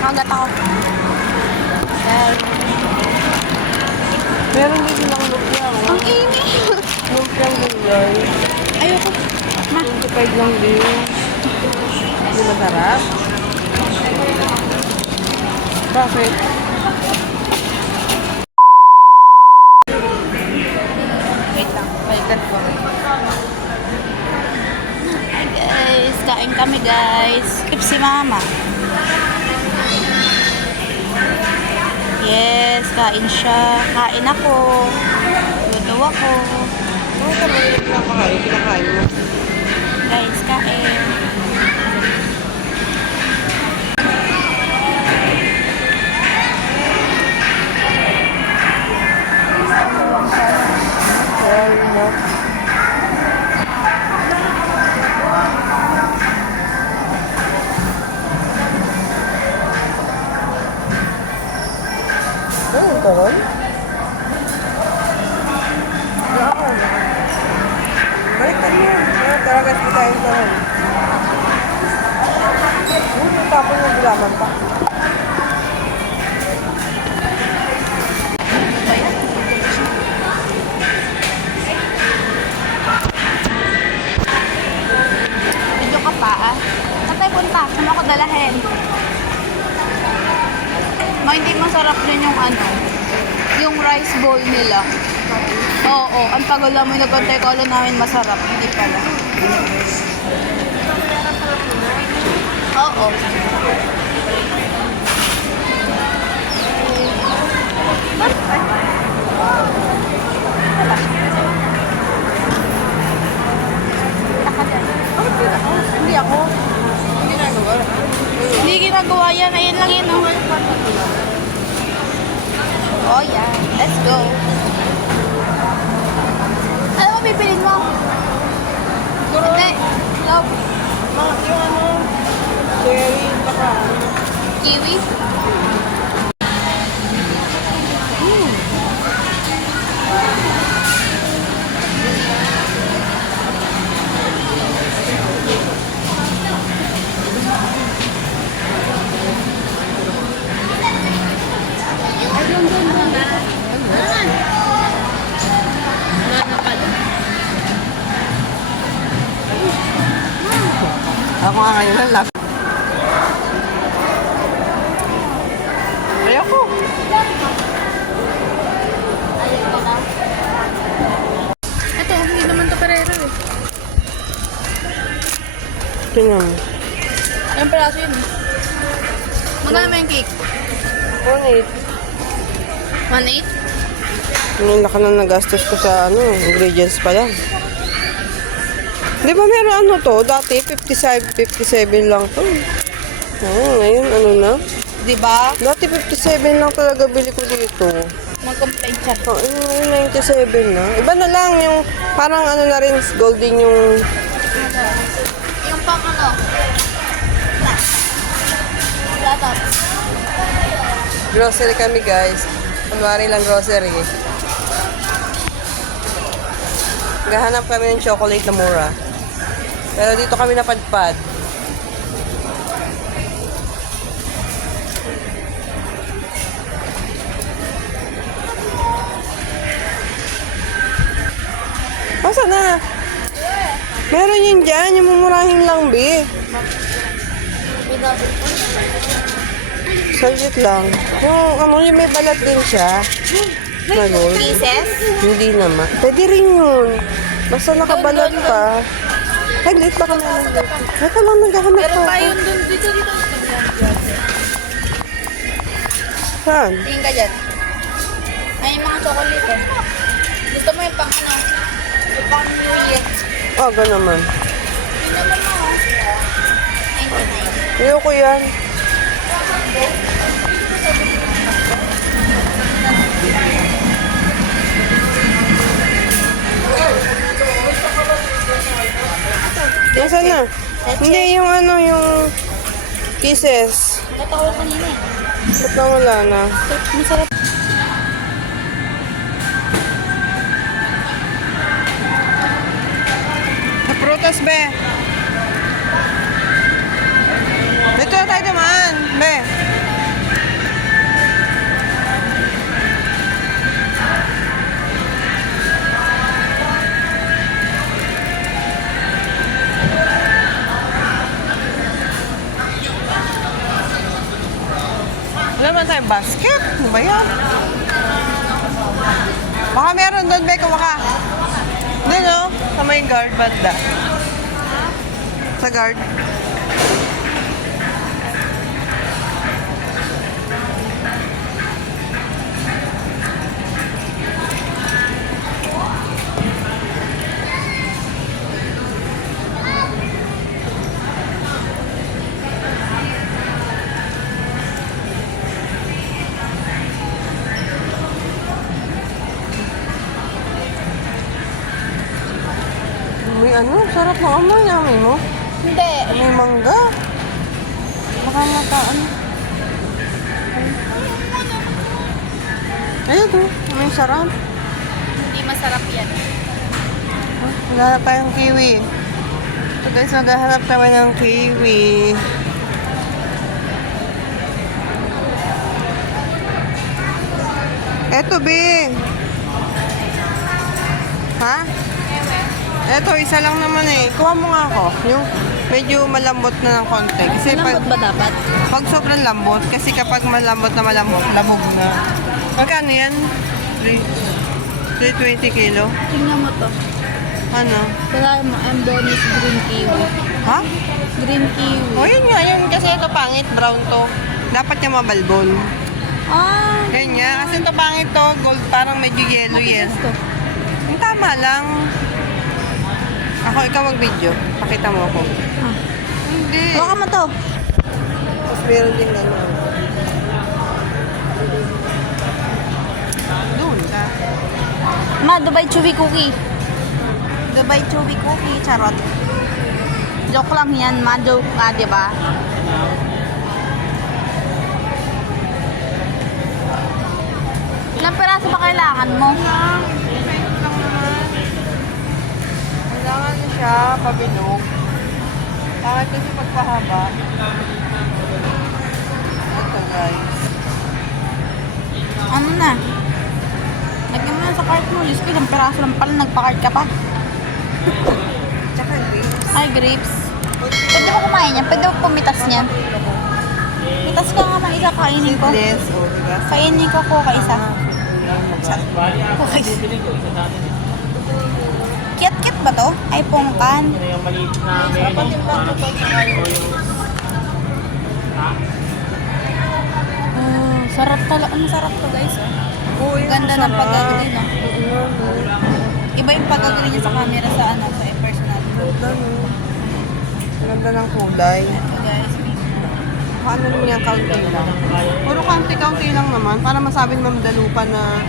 Kagat ako. Guys. Meron din silang lumpia. Ang init. Lumpia din guys. Ayoko. Ma. 25 lang din. Hindi masarap? Bakit? Wait lang. Balikan ko. Hi guys. Kain kami guys. Tip si mama. Yes. Kain siya. Kain ako. Luto ako. Ano ka mahilig na kakain? Kinakain mo. Guys, kain. Kaya mo. Ano ka ron? Balikan mo. Talaga di tayo sa ron. Tapos yung gulaman pa. Video ka pa ah. Saan tayo punta? Saan ako dalahin? Hindi masarap din yung ano, yung rice bowl nila. Oo, ang tagal lang mo nagantay ko alam namin masarap. Hindi pala. Oo. Hindi ako. Hindi ginagawa yan. Ayun lang yun. Oh, yeah. Let's go. Ano mo pipilin mo? Hindi. Love. Yung ano, cherry, baka Kiwi. ako nga ngayon lang last. Ayoko. Ito, hindi naman to parero eh. Tingnan mo. Anong peraso yun? Magkano ba yung cake? 1.8. 1.8? Ngayon laki na nagastos ko sa ano, ingredients pa lang. Di ba meron ano to? Dati 57 lang to. Ngayon ano na? Diba? Dati 57 lang talaga bili ko dito. Mag-complain siya. Ngayon 97 na. Iba na lang yung parang ano na rin golden yung Yung pang ano? Latat. grocery kami guys. Kunwari lang grocery. Gahanap kami ng chocolate na mura. Pero dito kami napadpad. Masa na? Meron yun dyan, yung mumurahin lang, be. Saglit lang. Yung ano, yung may balat din siya. Ganun. Pieces? Hindi naman. Pwede rin yun. Basta nakabalat pa. Saglit pa kami lang dito. Ito lang, naghahanap Meron pa pa ako. yun dun dito. Saan? Tingin ka dyan. Ay, yung mga chocolate eh. Gusto mo yung pang ano? Yung pang New Year. Naman. Yun naman mo. 99. Ayoko yan. Nasaan na? Hindi, yung ano, yung kisses. Natawag kanina eh. Ba't na wala na? Masarap. Prutas, be. Dito na tayo naman, be. Wala naman tayong basket. Ano ba yan? Baka meron doon, Beko. Baka. Doon, no? Sa may guard banda. Sa guard. May ano, sarap ng amoy. Amoy mo? Hindi. May mangga. Baka ano. Ayun to. May sarap. Hindi masarap yan. Maghanap tayong kiwi. Ito guys, maghanap kami ng kiwi. Eto, Bing. Ha? Eto, isa lang naman eh. Kuha mo nga ako. Yung medyo malambot na ng konti. Kasi Malambot ba dapat? pag sobrang lambot, kasi kapag malambot na malambot, labog na. Magkano yan? 320 kilo? Tingnan mo to. Ano? Kaya mo, ang bonus green kiwi. Ha? Green kiwi. O yun nga, yun. Kasi ito pangit, brown to. Dapat niya mabalbon. Ah, Yun nga, kasi ito pangit to, gold, parang medyo yellow. matigas to. Yung tama lang. Ako, ikaw mag-video. Pakita mo ako. Ah. Hindi. Baka mo to. Tapos meron din gano'n. Doon ka. Ma, Dubai Chewy Cookie. Dubai Chewy Cookie, charot. Joke lang yan, ma. Joke nga, di ba? Ilang peraso ba kailangan mo? Kailangan siya pabilog. Bakit kasi pagpahaba? Ito guys. Ano na? Lagyan mo na sa cart mo. Diyos ko, ilang peraso lang pala. Nagpa-cart ka pa. Tsaka grapes. Ay, grapes. Pwede mo kumain yan. Pwede mo pumitas niyan. Mitas ka nga man isa, kainin ko. Seedless. O, diba? Kainin ko ko ka isa. Kit-kit ba to? Ay, pungkan. Dapat yung bago to. Oh, sarap talaga. Ano sarap to, guys? Oh. Uy, Ganda ng masarap. pagkagawin, no? Iba yung pagkagawin niya sa camera sa ano, sa personal. Ganda, no? Ganda ng kulay. Ito, guys. Paano naman yung kaunti lang? Puro kaunti-kaunti lang naman para masabing mamdalupan na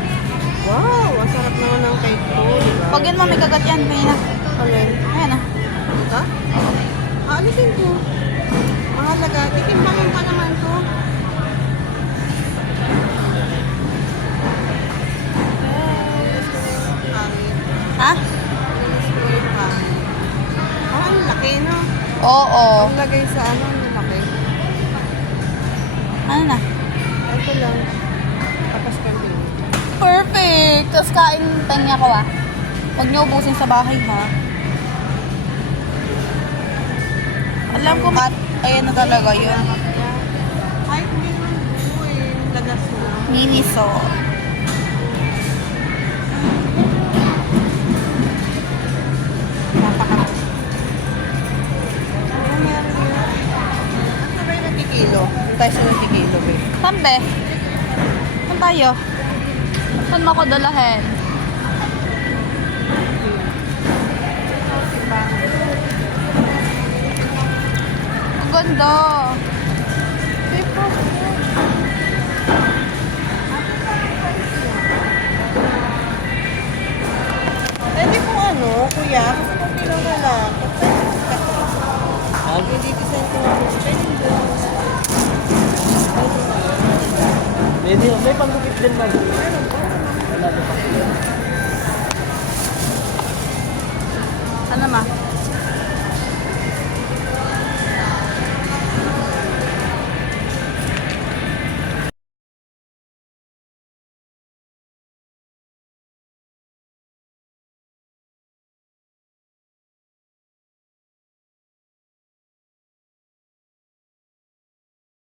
wow, ang sarap naman ng cake ko, diba? Pag yun, mami, kagat yan. Kaya na. Alin? Ayan, ah. Ito? Aalisin ko. Mahalaga. Tikimbangin pa naman to. Ha? Oh, ang laki, no? Oo. Ang lagay sa ano, ang laki. Ano na? Ito lang. Tapos continue. Perfect! Tapos kain tanya ko, ah. Huwag niyo ubusin sa bahay, ha? Alam ko, Kat. Ayan na talaga yun. Ay, hindi naman po eh. Lagas na. Miniso. Napakapos. Ano meron yun? Ano ba yung nagkikilo? Yung tayo sa nagkikilo, eh. Sambe. Saan tayo? Saan mo ako dalahin? Ang ganda. Pwede po ano, kuya, kasi kung kilo na lang. Hindi design ko na po. May panggupit din ba? Ano ma?